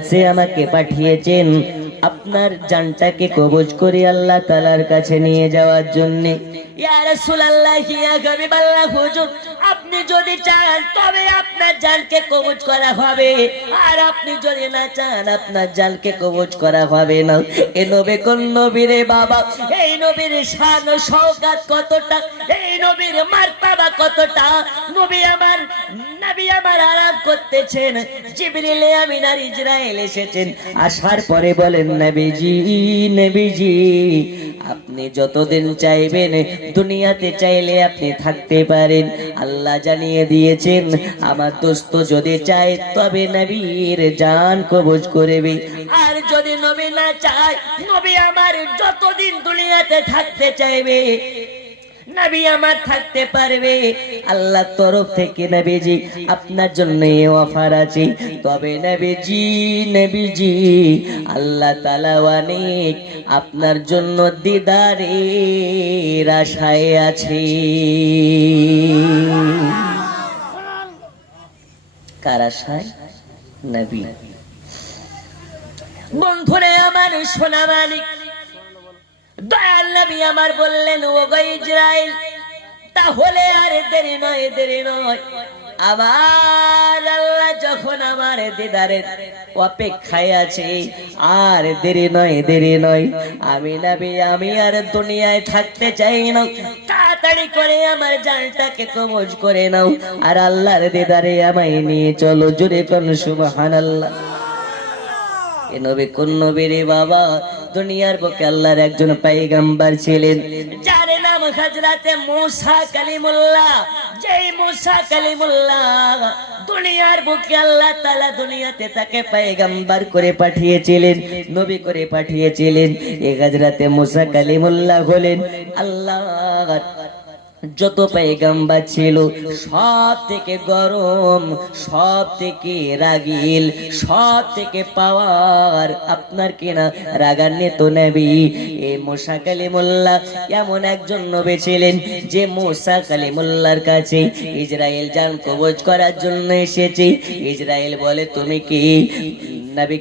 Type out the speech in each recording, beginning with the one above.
কাছে আমাকে পাঠিয়েছেন আপনার জানটাকে কবজ করে আল্লাহ তাআলার কাছে নিয়ে যাওয়ার জন্য। ইয়া রাসূলুল্লাহ, ইয়া হাবিবাল্লাহ, হুজুর আপনি যদি চান তবে আপনার জানকে কবজ করা হবে, আর আপনি যদি না চান আপনার জানকে কবজ করা হবে না। এ নবী কোন নবীরে বাবা, এই নবীর শান ও শওকত কতটা, এই নবীর মারতাবা কতটা। নবী আমার আরাম করতেছেন, জিবরিল আমিন আর ইসরাইল এসেছেন। আসার পরে বলেন, নবীজি আপনি যতদিন চাইবেন দুনিয়াতে চাইলে আপনি থাকতে পারেন। আল্লাহ জানিয়ে দিয়েছেন আমার দোস্ত যদি চায় তবে নবীর জান কবজ করবে, আর যদি নবী না চায়, নবী আমার যতদিন দুনিয়াতে থাকতে চাইবে নবী আমার থাকতে পারবে। আল্লাহর তরফ থেকে নবীজি আপনার জন্য অফার আছে। তবে নবীজি আল্লাহ তাআলা অনেক আপনার জন্য দিদারের আশায় আছে। কার আশায়? নবী। বন্ধুরে আমার, সোনা মালিক দয়াল নবী আমার বললেন, ও গো ইসরাইল, তাহলে আর দেরি নয়। আবার আল্লাহ যখন আমার দিদারের অপেক্ষায় আছে, আর দেরি নয়। আমি নবী আমি আর দুনিয়ায় থাকতে চাই না, তাড়াতাড়ি করে আমার জানটাকে কবজ করে নাও, আর আল্লাহর দিদারে আমায় নিয়ে চলো। জোরে কোন সুবহানাল্লাহ। এ নবী কোন নবী রে বাবা? দুনিয়ার বুকে আল্লাহর একজন পয়গম্বর ছিলেন, যার নাম হযরতে মূসা কালিমুল্লাহ। যেই মূসা কালিমুল্লাহ দুনিয়ার বুকে আল্লাহ তাআলা দুনিয়াতে তাকে পয়গম্বর করে পাঠিয়েছিলেন, নবী করে পাঠিয়েছিলেন। এই হযরতে মূসা কালিমুল্লাহ হলেন আল্লাহর যত পয়গম্বর ছিল সব থেকে গরম, সব থেকে রাগিল, সব থেকে পাওয়ার আপনার কিনা রাগান্বিত নবী এই মূসা কালিমুল্লাহ। এমন একজন নবী ছিলেন যে মূসা কালিমুল্লাহর কাছে ইসরাইল জান কবজ করার জন্য এসেছে। ইসরাইল বলে, তুমি কি? নবী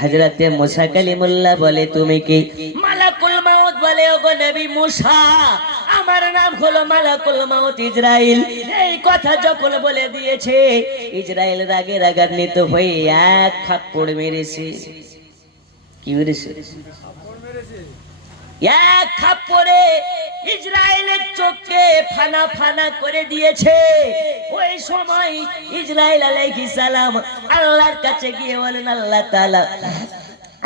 হযরতে মূসা কালিমুল্লাহ বলে, তুমি কি? মালাকুল মাউত বলে, ওগো নবী মূসা, আমার নাম হলো মালাকুল মাউত ইসরাইল। এই কথা যখন বলে দিয়েছে, ইসরাইল রাগে রাগান্বিত হয়ে এক থাপ্পড় মেরেছে। কি মেরেছে? এক থাপ্পড়ে ইসরাইলের চোখকে ফানা ফানা করে দিয়েছে। ওই সময় ইসরাইল আলাইহিস সালাম আল্লাহর কাছে গিয়ে বলেন, আল্লাহ তাআলা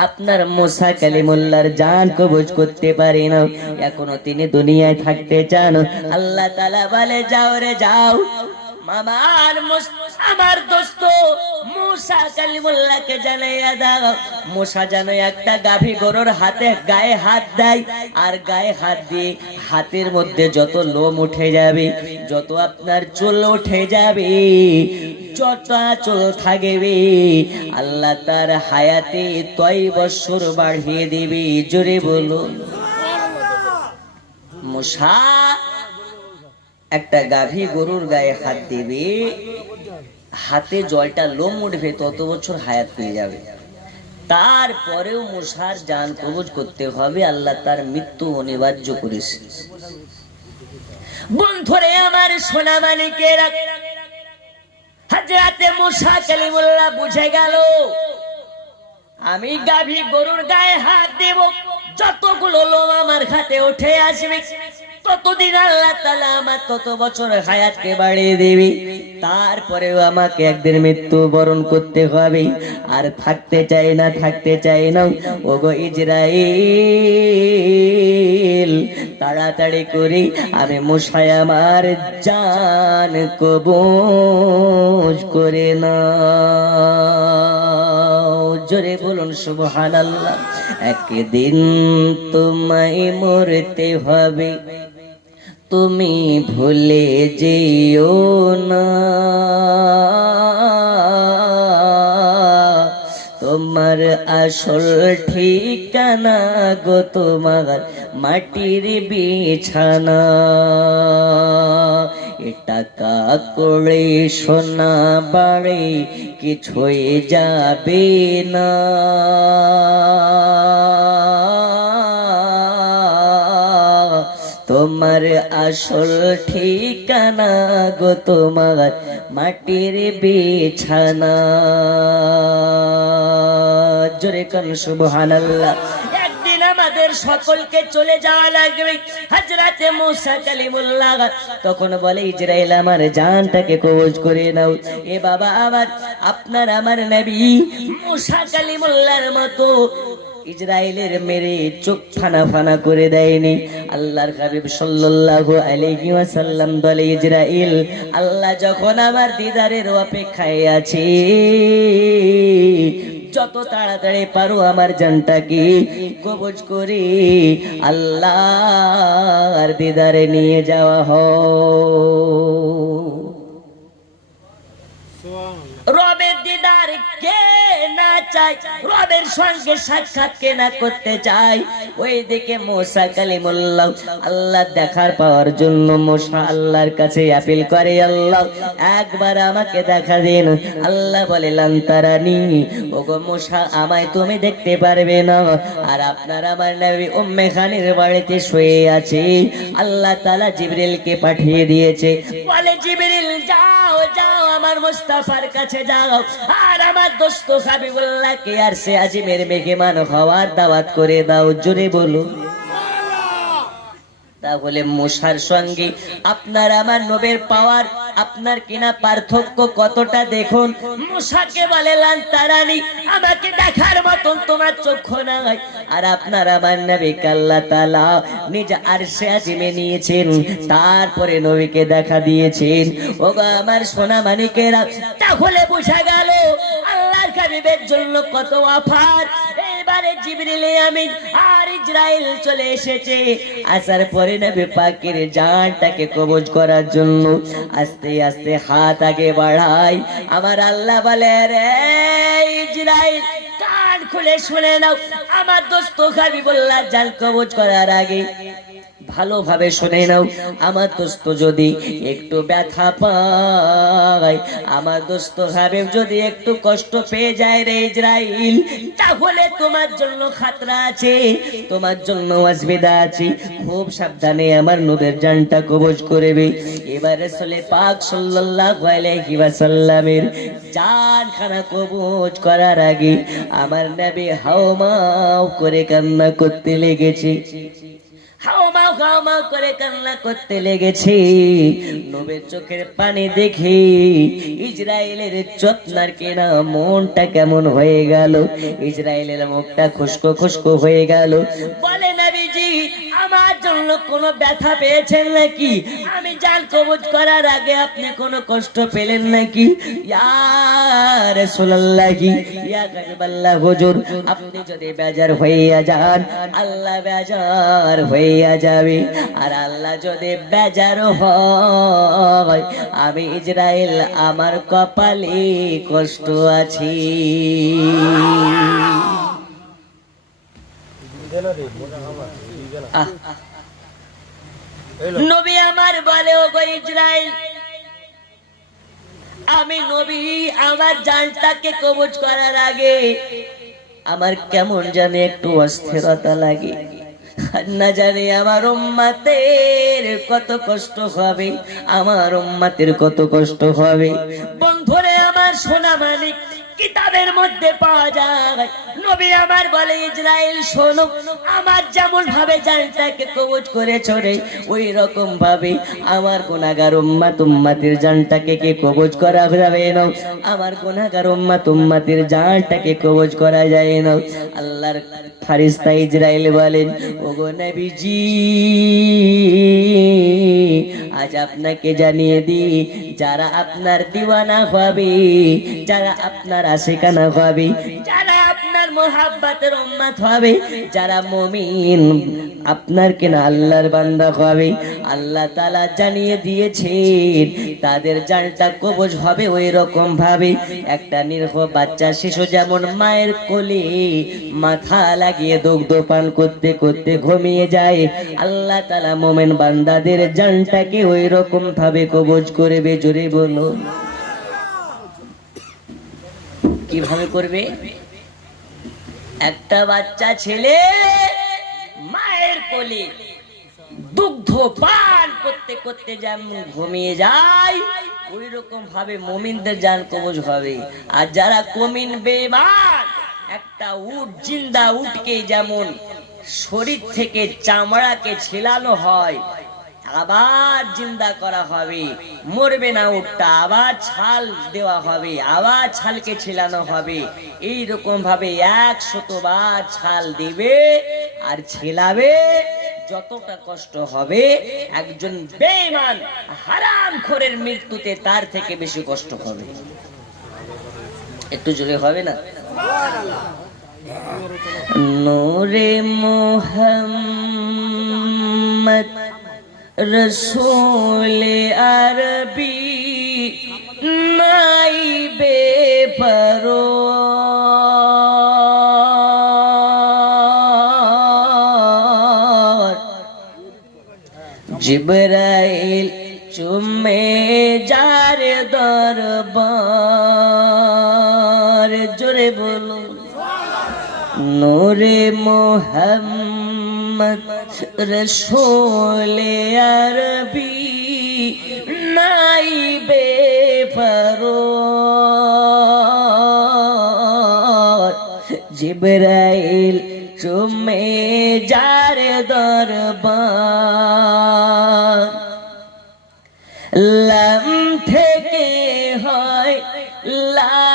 আপনার মূসা কালিমুল্লাহর জান কবজ করতে পারে না, এখনো তিনি দুনিয়ায় থাকতে চান। আল্লাহ তাআলা বলে, যাও রে যাও, আমার দোস্ত মূসা কালিমুল্লাহকে জানাইয়া দাও, মূসা যেন একটা গাভী গরুর হাতে গায়ে হাত দেয়, আর গায়ে হাত দিয়ে হাতের মধ্যে যত লোম উঠে যাবে, যত আপনার চুল উঠে যাবে, যত চুল থাকবে, আল্লাহ তার হায়াতে 3 বছর বাড়িয়ে দিবে। জোরে বলুন। মূসা একটা গাভী গরুর গায়ে হাত দিবে, হাতে জয়টা লোম উঠবে, তত বছর হায়াত পেয়ে যাবে। তারপরেও মূসার জান কবজ করতে হবে, আল্লাহ তার মৃত্যু অনিবার্য করেছে। বন্ধুরে আমার, সোনা মালিকেরা, হযরতে মূসা কালিমুল্লাহ বুঝে গেল, আমি গাভী গরুর গায়ে হাত দেব, যতগুলো লোম আমার হাতে উঠে আসবে, ততদিন আল্লাহ তাআলা আমার তত বছর হায়াতকে বাড়িয়ে দিবে। তারপরেও আমাকে একদিন মৃত্যু বরণ করতে হবে, আর থাকতে চাই না। ওগো ইসরাইল, তাড়াতাড়ি করে আমি মূসা আমার জান কবজ করে নাও। জোরে বলুন সুবহানাল্লাহ। একদিন তোমায় মরতে হবে, তুমি ভুলে যেও না, তোমার আসল ঠিকানা গো তোমার মাটির বিছানা। টাকা করে সোনা বাড়ি কিছুই যাবে না, তোমার আসল ঠিকানা গো তোমার মাটির বিছানা। জোরে কান সুবহানাল্লাহ। একদিন আমাদের সকলকে চলে যাওয়া লাগবে। হযরতে মুসা কালিমুল্লাহ তখন বলে, ইজরাইল আমার জানটাকে কবজ করে নাও। এ বাবা আমার, আপনার আমার নবী মুসা কালিমুল্লাহর মতো ইসরায়েলের মেরে চোখ ফানা ফানা করে দেয়নি। আল্লাহর হাবিব সাল্লাল্লাহু আলাইহি ওয়াসাল্লাম বলে, ইসরায়েল আল্লাহ যখন আমার দিদারের অপেক্ষায় আছে, যত তাড়াতাড়ি পারো আমার জানটাকে কবজ করে আল্লাহর দিদারে নিয়ে যাওয়া হোক। রবের দিদার কে না চাই, রবের সঙ্গে সাক্ষাৎ কে না করতে চাই। ওই দিকে মুসা কালিমুল্লাহ আল্লাহ দেখার পাওয়ার জন্য মুসা আল্লাহর কাছে আপিল করে, আল্লাহ একবার আমাকে দেখা দিন। আল্লাহ বলে, লান তারানি, ওগো মুসা আমায় তুমি দেখতে পারবে না। আর আপনার আমার নবী উম্মে খানির বাড়িতে শুয়ে আছে। আল্লাহ তাআলা জিবরিলকে পাঠিয়ে দিয়েছে, বলে জিবরিল যাও যাও আমার মুস্তাফার কাছে যাও, আর আমার দোস্ত হাবিবুল্লাহকে আর সে আজিমের মেহমান হওয়ার দাওয়াত করে দাও। জোরে বলো। তাহলে মুসার সঙ্গে আপনার আমার নবীর পাওয়ার, আপনার কিনা পার্থক্য কতটা দেখুন। মুসাকে বলে, লান তারানি, আমাকে দেখার মতন তোমার চক্ষু নাই। আর আপনার আমার নবীকে আল্লাহ তাআলা নিজ আরশে আজিমে নিয়েছেন, তারপরে নবীকে দেখা দিয়েছেন। ওগো আমার সোনা মানিকেরা, তাহলে বোঝা গেল আল্লাহর হাবিবের জন্য কত অফার। এবারে জিবরিল আমিন আর ইসরাইল চলে এসেছে। আসার পরে নবী পাকের জানটাকে কবজ করার জন্য আস্তে আস্তে হাত আগে বাড়াই। আমার আল্লাহ বলে, রে ইসরাইল কান খুলে শুনে নাও, আমার দোস্ত হাবিবুল্লাহ জান কবজ করার আগে ভালোভাবে শুনে নাও। আমার দোস্ত যদি একটু ব্যথা পায়, আমার দোস্ত হাবিব যদি একটু কষ্ট পেয়ে যায় রে ইসরাইল, তাহলে তোমার জন্য খাতরা আছে, তোমার জন্য অসুবিধা আছে। খুব সাবধানে আমার নবীর জানটা কবজ করবে। এবার রাসূল পাক সাল্লাল্লাহু আলাইহি ওয়াসাল্লামের জানখানা কবজ করার আগে আমার নবী হাওমাও করে কান্না করতে লেগেছে, হাওমাও হাওমাও করে কান্না করতে লেগেছে। নবীর চোখের পানি দেখে ইসরায়েলের চোখনার কেনা মনটা কেমন হয়ে গেল, ইসরায়েলের মুখটা খুশকো খুশকো হয়ে গেল। বলে, নবীজি আমার জন্য কোনো ব্যথা পেয়েছেন নাকি? আমি জান কবজ করার আগে আপনি কোনো কষ্ট পেলেন নাকি? ইয়া রাসূলুল্লাহ, ইয়া হাবিবাল্লাহ, হুজুর আপনি যদি বেজার হইয়া যান, আল্লাহ বেজার হইয়া যাবে। আর আল্লাহ যদি বেজার হয়, আমি ইসরায়েল আমার কপালে কষ্ট আছে। নবী আমার বলে, ও গো ইসরায়েল, আমি নবী আমার জানটাকে কবজ করার আগে আমার কেমন জানে একটু অস্থিরতা লাগে। না জানি আমার উম্মতের কত কষ্ট হবে, আমার উম্মতের কত কষ্ট হবে। বন্ধুরে আমার সোনা মালিক, কিতাবের মধ্যে পাওয়া যায়, নবী আমার বলে, ইসরায়েল শোনো, আমার যেমন ভাবে জানটাকে কবজ করেছো রে, ওই রকম ভাবে আমার গুনাহগার উম্মত উম্মতের জানটাকে কে কবজ করা যাবে না। আমার গুনাহগার উম্মত উম্মতের জানটাকে কবজ করা যায় না। আল্লাহর ফেরেশতা ইসরায়েল বলেন, ওগো নবীজি আজ আপনাকে জানিয়ে দিই, যারা আপনার দিওয়ানা হবে, যারা আপনার আশিকানা হবে, যারা আপনার মোহাব্বতের উম্মত হবে, যারা মুমিন আপনার কিনা আল্লাহর বান্দা হবে, আল্লাহ তাআলা জানিয়ে দিয়েছেন তাদের জানটা কবজ হবে ওই রকম ভাবে একটা নিরীহ বাচ্চা শিশু যেমন মায়ের কোলে মাথা লাগিয়ে দুগ্ধ পান করতে করতে ঘুমিয়ে যায়, আল্লাহ তাআলা মুমিন বান্দাদের জানটাকে ওই রকম ভাবে কবজ করবে। জোরে বলো কিভাবে করবে? একটা বাচ্চা ছেলে মায়ের কোলে দুগ্ধ পান করতে করতে যেমন ঘুমিয়ে যায় ওই রকম ভাবে মুমিনদের জান কবজ হবে। আর যারা মুমিন বেঈমান, একটা উট জিন্দা উটকে যেমন শরীর থেকে চামড়াকে ছেলানো হয় আবার জিন্দা করা হবে, মরবে না উটটা, আবার ছাল দেওয়া হবে, আবার ছালকে ছেলানো হবে, এই রকম ভাবে 100 বার ছাল দিবে আর ছেলাবে। যতটা কষ্ট হবে একজন বেঈমান হারামখোরের মৃত্যুতে তার থেকে বেশি কষ্ট হবে। একটু জোরে হবে না? নূরে মুহাম্মদ রসূল আরবি নাইবে পরোয়ার, জিবরাইল চুমে যার দরবার। জোরে বলো নূরে মুহাম্মদ রসূল আরবি নাইবে পরোয়ার, জিবরাইল চুমে যার দরবার। লাম থেকে হয় লা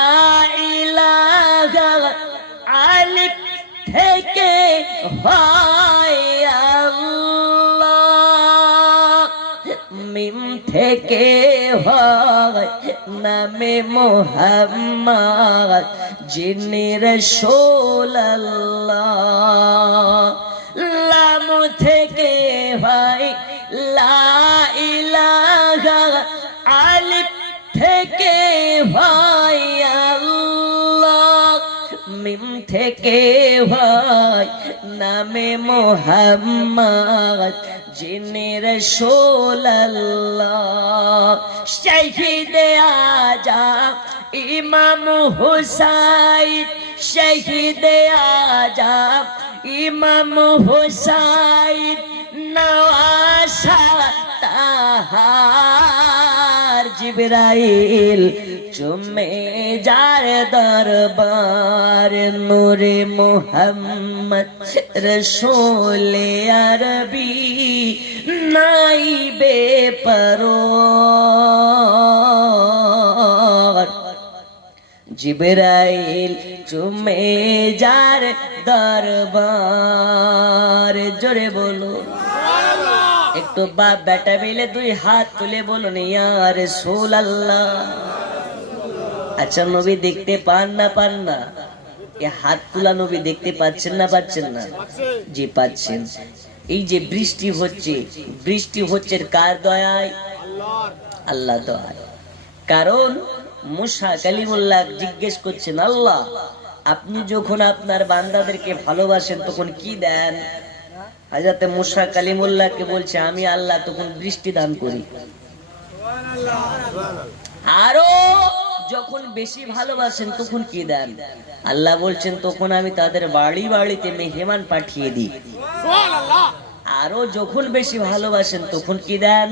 ইলাহা, আলিফ থেকে হয় আল্লাহ, মিম থেকে হয় নামে মুহাম্মদ যিনি রাসূল আল্লাহ। লাম থেকে হয় লা ইলাহা, আলিফ থেকে হয় আল্লাহ, মিম থেকে হয় নামে মুহাম্মদ যিনি রাসূল আল্লাহ। শহীদে আজম ইমাম হুসাইন, শহীদে আজম ইমাম হুসাইন নওয়াসা তাহার, জিবরাইল চুমে যার দরবার। নূরে মুহাম্মদ রসূল আরবি নাইবে পরোয়ার, জিবরাইল চুমে যার দরবার। জোরে বলো একটু বাপ বেটা মিলে দুই হাত তুলে বলুন ইয়া রাসূলুল্লাহ। আচ্ছা নবী দেখতে পান না পান না? এই হাত তোলা নবী দেখতে পাচ্ছেন না পাচ্ছেন না? জি পাচ্ছেন। এই যে বৃষ্টি হচ্ছে, বৃষ্টি হচ্ছে কার দয়ায়? আল্লাহ দয়ায়। কারণ মুসা কালিমুল্লাহ জিজ্ঞেস করছেন, আল্লাহ আপনি যখন আপনার বান্দাদেরকে ভালোবাসেন তখন কি দেন? হযরত মুসা কালিমুল্লাহকে বলছে আমি আল্লাহ তখন বৃষ্টি দান করি। আরো যখন বেশি ভালোবাসেন তখন কি দেন? আল্লাহ বলছেন তখন আমি তাদের বাড়ি বাড়িতে মেহমান পাঠিয়ে দিই। আরো যখন বেশি ভালোবাসেন তখন কি দেন?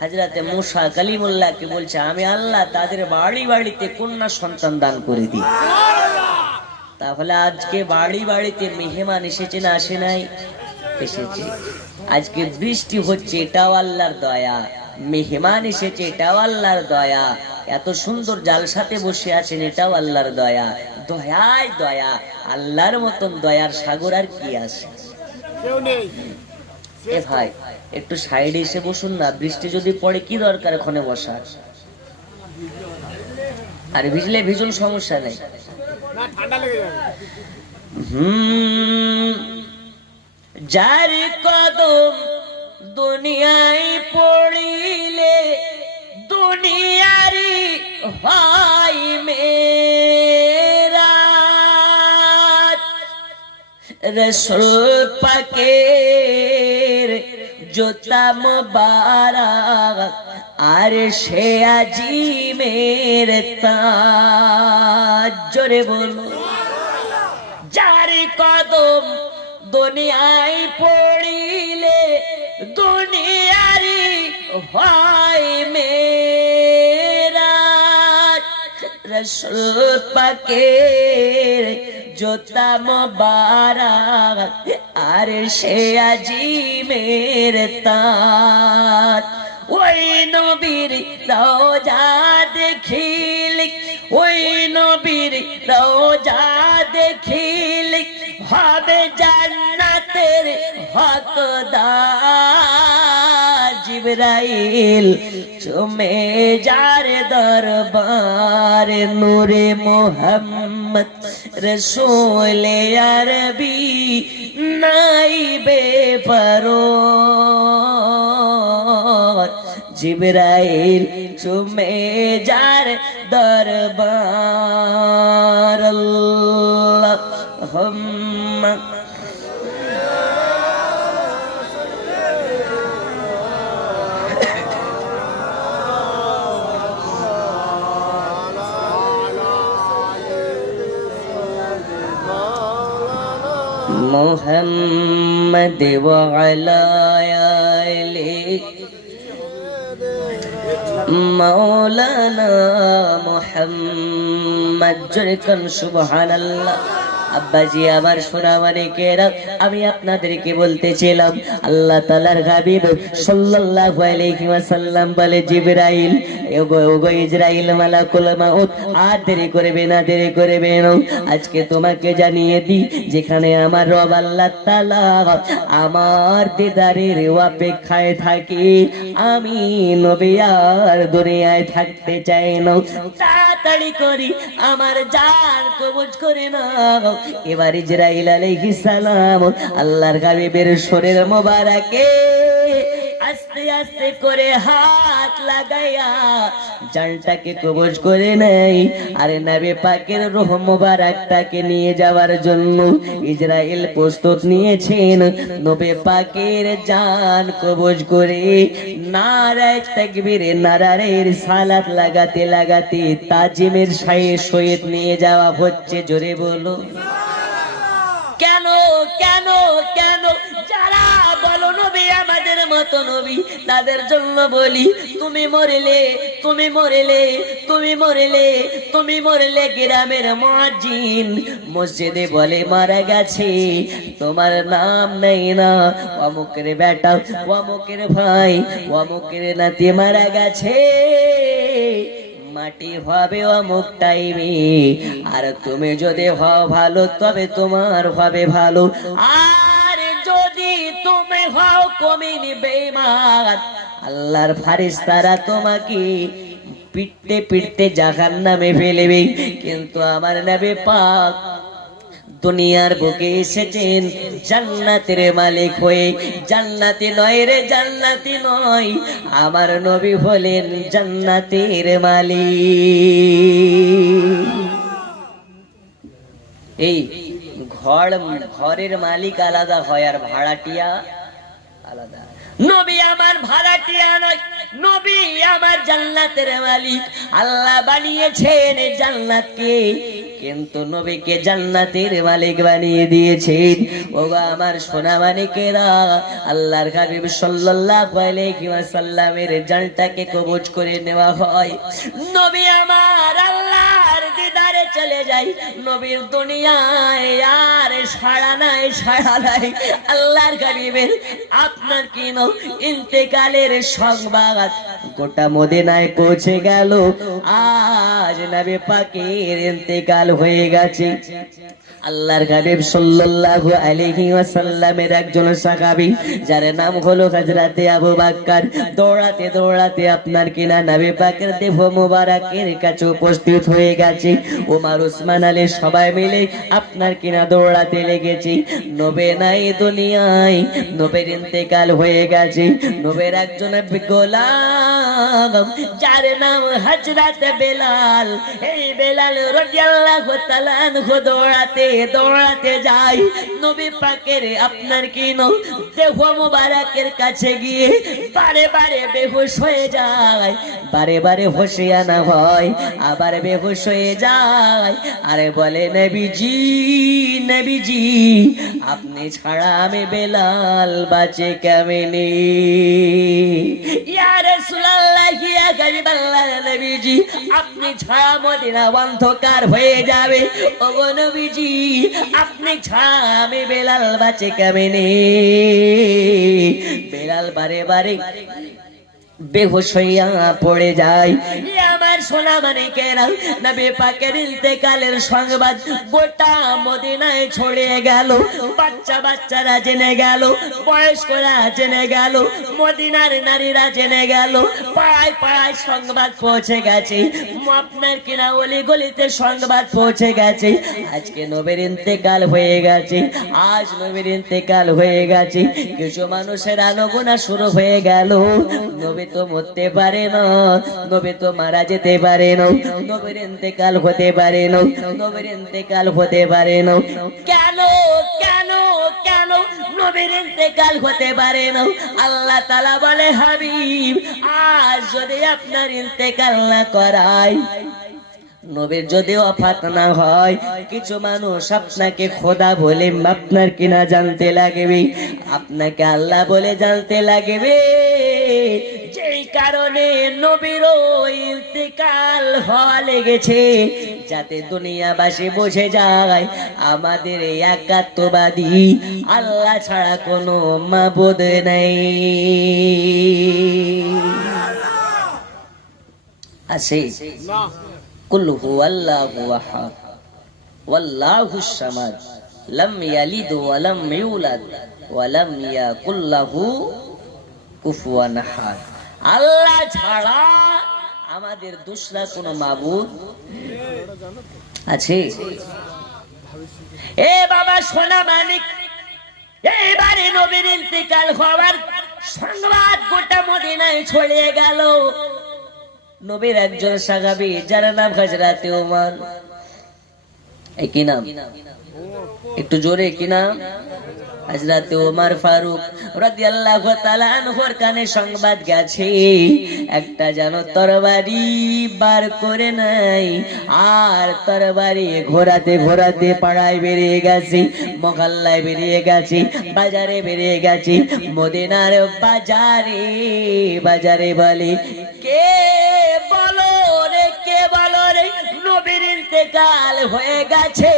হযরত মুসা কালিমুল্লাহকে বলছে আমি আল্লাহ তাদের বাড়ি বাড়িতে কন্যা সন্তান দান করে দিই। তাহলে আজকে বাড়ি বাড়িতে মেহমান এসেছে না আসে নাই? এসেছে। আজকে বৃষ্টি হচ্ছে এটাও আল্লাহর দয়া, মেহমান এসেছে এটাও আল্লাহর দয়া, এত সুন্দর জালসাতে বসে আছেন এটাও আল্লাহর দয়া। দয়ায় দয়া, আল্লাহর মতন দয়ার সাগর আর কি আছে? এ ভাই একটু সাইডে এসে বসুন না, বৃষ্টি যদি পড়ে কি দরকার ওখানে বসার? আর ভিজলে ভিজুন সমস্যা নেই, যার কদম দুনিয়ায় পড়িলে দুনিয়ারি হয় মেরা রসুল পাকের জুতা মুবারক আর সে আজিমের তাজ জোরে বলো যার কদম দুনিয়ায় পড়িলে দুনিয়ারি হয় মেরা রসুল পাকের জুতা মুবারক আর সে আজিমের তাজ ওই নবীর রওজা দেখিলে ওই নবীর রওজা দেখিলে হবে জান্নাতের হকদার জিবরাইল চুমে যার দরবার নূরে মোহাম্মদ রসূল আরবি নাইবে ফরোজ জিবরাইল চুমে যার দরবার আল্লাহুম্মা মুহাম্মদ ওয়া আলা আলি মাওলানা মুহাম্মদ জোরেকান সুবহানাল্লাহ আব্বাজি আমার সোনামানিকেরা আমি আপনাদেরকে বলতেছিলাম আল্লাহ তাআলার হাবিব সাল্লাল্লাহু আলাইহি ওয়াসাল্লাম বলে জিবরাইল ওগো ইসরাইল মালাকুল মাউত আর দেরি করবে না আজকে তোমাকে জানিয়ে দিই যেখানে আমার রব আল্লাহ তাআলা আমার দিদারের অপেক্ষায় থাকি আমি নবী আর দুনিয়ায় থাকতে চাই না তাড়াতাড়ি করি আমার জান কবজ করে নাও এবার ইসরাইল আলাইহিস সালাম আল্লাহর হাবিবের শরীর মোবারকে আস্তে আস্তে করে হাত লাগাইয়া জানটাকে কবজ করে নেই আর নবী পাকের রূহ মোবারকটাকে নিয়ে যাওয়ার জন্য ইসরাইল প্রস্তুত নিয়েছেন নবী পাকের জান কবজ করে নারায়ে তাকবীর নারায়ে রিসালাত লাগাতে লাগাতে তাজিমের সহিত নিয়ে যাওয়া হচ্ছে জোরে বলো কেন কেন কেন যারা বলো নবী আমাদের মতো নবী তাদের জন্য বলি তুমি মরলে তুমি মরলে তুমি মরলে তুমি মরলে গ্রামের মুয়াজ্জিন মসজিদে বলে মারা গেছে তোমার নাম নেই না অমুকের বেটা অমুকের ভাই অমুকের নাতি মারা গেছে মাটি হবে অমুক টাইমে আর তুমি যদি হও ভালো তবে তোমার হবে ভালো আর যদি তুমি হও কমিন বেঈমান আল্লাহর ফেরেশতারা তোমাকে পিটতে পিটতে জাহান্নামে ফেলবে কিন্তু আমার নবী পাক দুনিয়ার বুকে এসেছেন জান্নাতের মালিক হয়ে জান্নাতি নয় রে জান্নাতি নয় আমার নবী হলেন জান্নাতের মালিক এই ঘরের মালিক আলাদা হয় আর ভাড়াটিয়া আলাদা নবী আমার ভাড়াটিয়া নয় নবী আমার জান্নাতের মালিক আল্লাহ বানিয়েছেন জান্নাতকে কিন্তু নবীকে জান্নাতের মালিক বানিয়ে দিয়েছেন ওগো আমার সোনা মানিকেরা আল্লাহর হাবিব সাল্লাল্লাহু আলাইহি ওয়াসাল্লামের জানটাকে কবজ করে নেওয়া হয় নবী আমার আল্লাহর দিদারে চলে যায় নবীর দুনিয়ায় আর সাড়া নাই আল্লাহর হাবিবের আপনার কি ইন্তেকালের সংবাদ গোটা মদিনায় পৌঁছে গেল। আজ নবী পাকের ইন্তেকাল হয়ে গেছে। আল্লাহর হাবিব সাল্লাল্লাহু আলাইহি ওয়াসাল্লামের একজন সাহাবী যার নাম হলো হযরতে আবু বকর দৌড়াতে দৌড়াতে আপনার কিনা নবী পাকের দেহ মোবারকের কাছে উপস্থিত হয়ে গেছে। ওমর ওসমান আলী সবাই মিলে আপনার কিনা দৌড়াতে লেগেছে। নবী নাই দুনিয়ায়, নবীর ইন্তেকাল হয়ে গেছে। নবীর একজন গোলাম যার নাম হযরত বেলাল, এই বেলাল রাদিয়াল্লাহু তাআলা আনহু দৌড়াতে দৌড়াতে যায় নবী পাকের আপনার কিনো দেহ মোবারকের কাছে গিয়ে বারে বারে বেহুশ হয়ে যায়, বারে বারে হোশে আনা হয়, আবার বেহুশ হয়ে যায়। আরে বলে নবীজি নবীজি আপনি ছাড়া আমি বেলাল বাঁচে কেমনে? ইয়া রাসূলুল্লাহ ইয়া হাবিবাল্লাহ নবীজি আপনি ছাড়া মদিনা অন্ধকার হয়ে যাবে। ওগো নবীজি আপনি ছাড়া আমি বেলাল বাঁচে কেমনে? বেলাল বারে বারে বেহুশ হইয়া পড়ে যায়। আমার সোনা মানিকেরা নবী পাকের ইন্তেকালের সংবাদ গোটা মদিনায় ছড়িয়ে গেল। বাচ্চা বাচ্চারা জেনে গেল, বয়স্করা জেনে গেল, মদিনার নারীরা জেনে গেল, পাড়ায় পাড়ায় সংবাদ পৌঁছে গেছে, আপনার কিনা অলি গলিতে সংবাদ পৌঁছে গেছে। আজকে নবীর ইন্তেকাল হয়ে গেছে, আজ নবীর ইন্তেকাল হয়ে গেছে। কিছু মানুষের আলোচনা শুরু হয়ে গেল, নবী তো মরতে পারে না, নবী তো মারা যেতে পারে না, নবীর ইন্তেকাল হতে পারে না, নবীর ইন্তেকাল হতে পারে না। কেন কেন কেন নবীর ইন্তেকাল হতে পারে না? আল্লাহ তাআলা বলে হাবিব আজ যদি আপনার ইন্তেকাল না করায়, নবীর যদি ওফাত না হয়, কিছু মানুষ আপনাকে খোদা বলে আপনার কিনা জানতে লাগবে, আপনাকে আল্লাহ বলে জানতে লাগবে। যেই কারণে নবীর ইন্তেকাল হওয়া লেগেছে, যাতে দুনিয়াবাসী বুঝে যায় আমাদের একাত্মবাদী আল্লাহ ছাড়া কোনো মাবুদ নেই। আছে কুল হুয়াল্লাহু আহাদ ওয়াল্লাহুস সামাদ লাম ইয়ালিদ ওয়া লাম ইউলাদ ওয়া লাম ইয়াকুল লাহু কুফুয়ান আহাদ। আল্লাহ ছাড়া আমাদের দুসরা কোনো মাবুদ আছে? এ বাবা সোনা মানিক, এইবারে নবীর ইন্তেকাল হওয়ার সংবাদ গোটা মদিনায় ছড়িয়ে গেল। নবীর একজন সাহাবী যার নাম হযরতে ওমর, এই কি নাম? একটু জোরে কি নাম? হযরতে ওমর ফারুক রাদিয়াল্লাহু তাআলা আনহুর কানে সংবাদ গেছে একটা যেন তরবারি বার করে নাই, আর তরবারি ঘোরাতে ঘোরাতে পাড়ায় বেরিয়ে গেছে, মহল্লায় বেরিয়ে গেছে, বাজারে বেরিয়ে গেছে। মদিনার বাজারে বাজারে বলে কে বলো রে, কে বলো রে নবীর ইন্তেকাল হয়ে গেছে।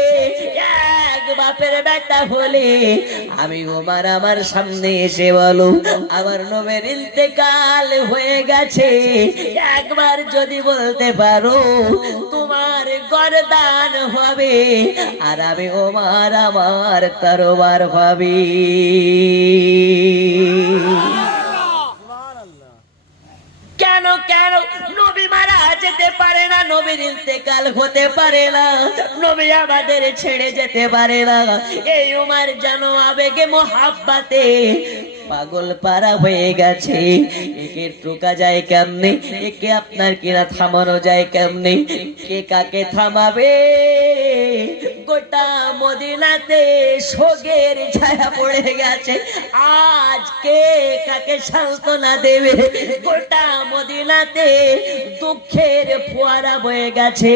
এক বাপের বেটা বলে আমি ওমর আমার সামনে এসে বলো আমার নবীর ইন্তেকাল হয়ে গেছে, একবার যদি বলতে পারো তোমার গর্দান হবে, আর আমি ওমর আমার তরবার হবে। কেন কেন নবী মারা যেতে পারে না, নবীর ইন্তেকাল হতে পারে না, নবী আমাদের ছেড়ে যেতে পারে না? এই উমর যেন আবেগে মোহাব্বতে পাগল পারা হয়ে গেছে। একে টোকা যায় কেমনে, একে আপনার কিনা থামানো যায় কেমনে? কে কাকে থামাবে? গোটা মদিনাতে শোকের ছায়া পড়ে গেছে, আজ কে কাকে সান্ত্বনা দেবে? গোটা মদিনাতে দুঃখের ফোয়ারা বয়ে গেছে,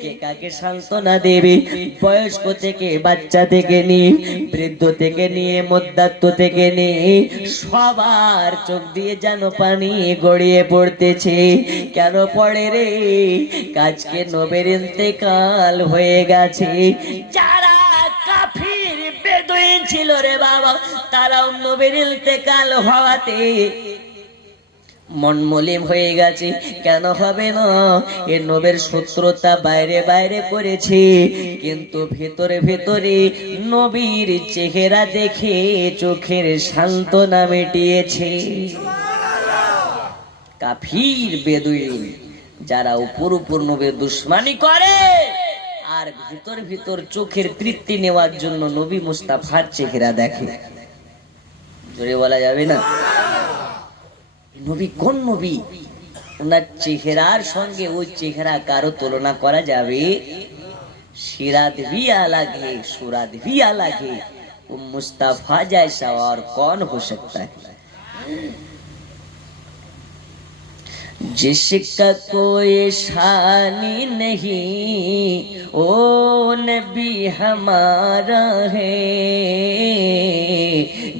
কে কাকে সান্ত্বনা দেবে? বয়স্ক থেকে বাচ্চা থেকে নিয়ে, বৃদ্ধ থেকে নিয়ে, মধ্যাত্ব থেকে নিয়ে সবার চোখ দিয়ে যেন পানি গড়িয়ে পড়তেছে। কেন পড়ে রে? আজকে নবীর ইন্তেকাল হয়ে গেছে। যারা কাফির বেদুইন ছিল রে বাবা, তারাও নবীর ইন্তেকাল হওয়াতে মন মলিন হয়ে গেছে। কেন হবে না? এ নবীর শত্রুতা বাইরে বাইরে করেছে, কিন্তু ভেতরে ভেতরে নবীর চেহারা দেখে চোখের সান্ত্বনা মিটিয়েছে। কাফির বেদুইন যারা উপর উপর নবীর দুশমনি করে আর ভিতর ভিতর চোখের তৃপ্তি নেওয়ার জন্য নবী মুস্তাফার চেহারা দেখে, জোরে বলা যাবে না? নবী কোন নবী? ওনার চেহারার সঙ্গে ওই চেহারা কারো তুলনা করা যাবে? সিরাত ভি अलग है, सूरत भी अलग है, वो मुस्तफा जैसा और कौन हो सकता है? जिसका कोई शानी नहीं ओ नबी हमारा है,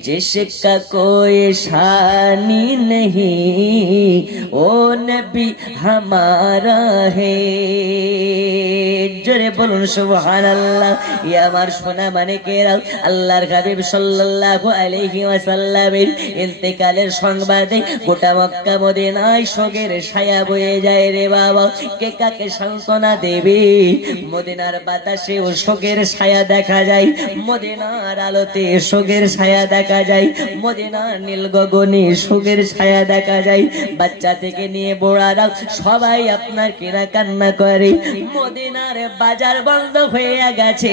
जिसका कोई शानी नहीं ओ नबी हमारा है। জোরে বলুন সুবহানাল্লাহ। ইয়া আমার সোনা মানিকেরা, আল্লাহর হাবিব সাল্লাল্লাহু আলাইহি ওয়াসাল্লামের ইন্তেকালের সংবাদে গোটা মক্কা মদিনায় শোকের ছায়া বয়ে যায় রে বাবা। কে কাকে সান্ত্বনা দেবে? মদিনার বাতাসে ও শোকের ছায়া দেখা যায়, মদিনার আলোতে শোকের ছায়া দেখা যায়, মদিনার নীল গগনে শোকের ছায়া দেখা যায়। বাচ্চা থেকে নিয়ে বড়রা সবাই আপনার কেনা কান্না করে। মদিনার বাজার বন্ধ হয়ে গেছে,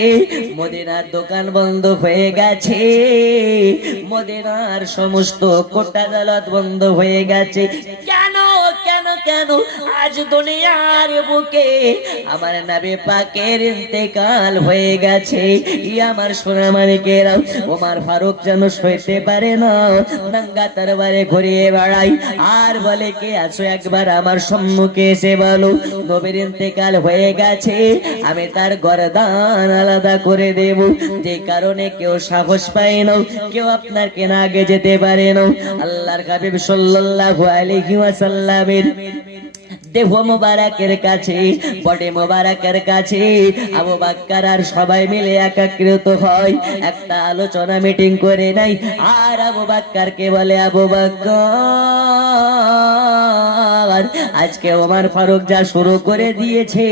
মদিনার দোকান বন্ধ হয়ে গেছে, মদিনার সমস্ত কোটা আদালত বন্ধ হয়ে গেছে। কেন কেন কেন? আজ দুনিয়ার বুকে আমার নবী পাকের ইন্তেকাল হয়ে গেছে। আমার সোনা মানিকেরা, ওমর ফারুক যেন সইতে পারে না, নাঙ্গা তরবারে ঘুরিয়ে বেড়াই আর বলে, কে আছো একবার আমার সম্মুখে এসে বলো নবীর ইন্তেকাল হয়ে গেছে, আমি তার গর্দান আলাদা করে দেব। যে কারণে কেউ সাহস পায় না, কেউ আপনার কেনা আগে যেতে পারে না। আল্লাহর হাবিব সাল্লাল্লাহু আলাইহি ওয়াসাল্লামের দেহ মোবারকের কাছে, বডি মোবারকের কাছে আবু বকর আর সবাই মিলে একত্রিত হয়, একটা আলোচনা মিটিং করে নাই। আর আবু বকরকে বলে, আবু বকর, আজকে ওমর ফারুক যা শুরু করে দিয়েছে,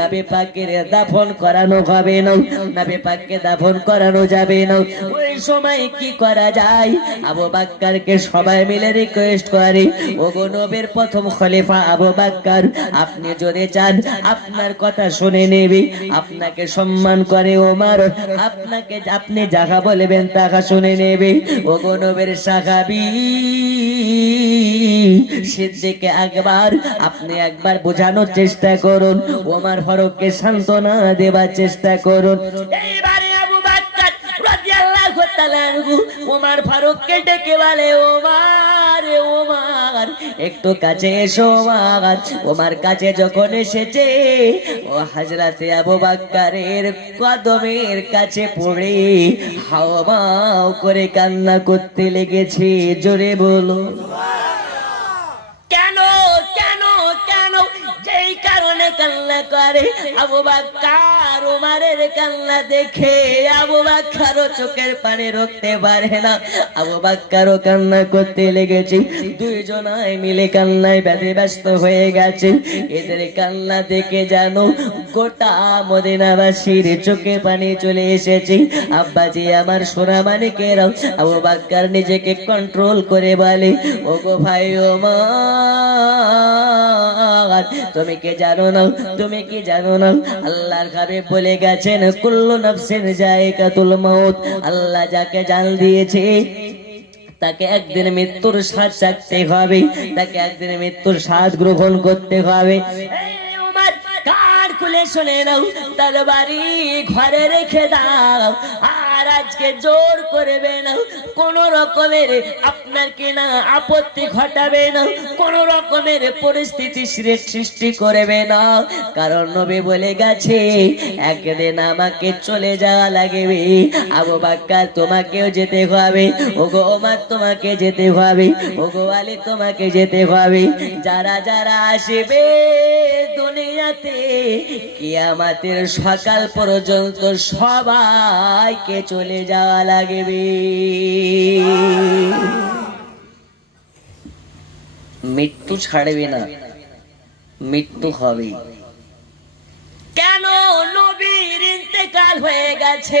নবী পাকের দাফন করানো হবে না, নবী পাককে দাফন করানো যাবে না। ওই সময় কি করা যায়? আবু বকরকে সবাই মিলে রিকোয়েস্ট করে, ওগো নবীর প্রথম খলিফা আবু বকর, আপনি যদি চান আপনার কথা শুনে নেবে, আপনাকে সম্মান করে ওমর, আপনাকে আপনি যাহা বলবেন তাহা শুনে নেবে। ওগো নবীর সাহাবী সিদ্দিক আকবর, আপনি একবার বোঝানোর চেষ্টা করুন, ওমর ফারুককে সান্ত্বনা দেবার চেষ্টা করুন। এইবারে আবু বকর রাদিয়াল্লাহু তাআলা ওমর ফারুককে ডেকে বলে, ওমর ওমর একটু কাছে এসো। ওমর কাছে যখন এসেছে, ও হযরতে আবু বকরের কদমের কাছে পড়ে হাওমাও করে কান্না করতে লেগেছে। জোরে বলো কেন কেন কেন? যেই কারণে কান্না করে আবু বকর ওমরের কান্না দেখে আবু বকর চোখের পানি রুখতে পারে না, আবু বকর কান্না করতে লেগেছে। দুইজনাই মিলে কান্নায় ব্যস্ত হয়ে গেছে। এদের কান্না দেখে জানো গোটা মদিনাবাসীর চোখে পানি চলে এসেছে। আব্বাজি আমার সোনা মানিকেরা, আবু বকর নিজেকে কন্ট্রোল করে বলে, ওগো ভাই ওমর, তুমি কি জানো না, তুমি কি জানো না, আল্লাহর হাবিব বলে গেছেন, কুল্লু নাফসিন যায়কাতুল মাউত, আল্লাহ যাকে জান দিয়েছে তাকে একদিন মৃত্যুর স্বাদ চাখতে হবে, তাকে একদিন মৃত্যুর স্বাদ গ্রহণ করতে হবে। কার খুলে শুনে নাও, তার বাড়ি ঘরে রেখে দাও, আর আজকে জোর করবে না, কোন রকমের আপনার কেনা আপত্তি ঘটাবে না, কোন রকমের পরিস্থিতি সৃষ্টি করবে না, কারণ নবী বলে গেছে একদিন আমাকে চলে যাওয়া লাগবে। আবু বকর তোমাকেও যেতে হবে, ওগো ওমর তোমাকে যেতে হবে, ওগো আলী তোমাকে যেতে হবে। যারা যারা আসবে দুনিয়াতে কিয়ামতের সকাল পর্যন্ত সবাইকে চলে যাওয়া লাগবে। মৃত্যু ছাড়বে না, মৃত্যু হবে। কেন? নবীর ইন্তেকাল হয়ে গেছে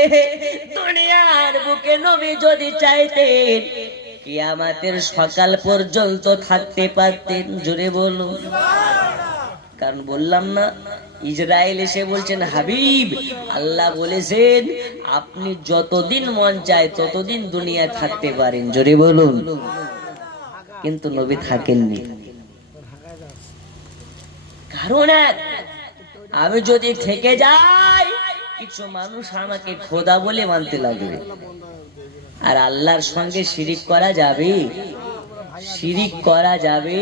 দুনিয়ার বুকে। নবী যদি চাইতেন কিয়ামতের সকাল পর্যন্ত থাকতে পারতেন। জোরে বলুন। কারণ বললাম না, ইসরায়েল এসে বলছেন হাবিব, আল্লাহ বলেছেন আপনি যতদিন মন চায় ততদিন দুনিয়ায় থাকতে পারেন। জোরে বলুন। কিন্তু নবী থাকেননি। কারণ আমি যদি থেকে যাই কিছু মানুষ আমাকে খোদা বলে মানতে লাগবে, আর আল্লাহর সঙ্গে শিরিক করা যাবে? শিরিক করা যাবে?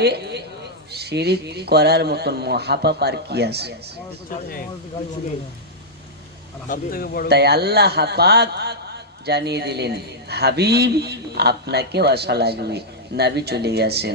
শিরিক করার মতন মহাপাপ আর কি আছে? তাই আল্লাহ পাক জানিয়ে দিলেন হাবিব আপনাকে আসা লাগবে। নবী চলে গেছেন।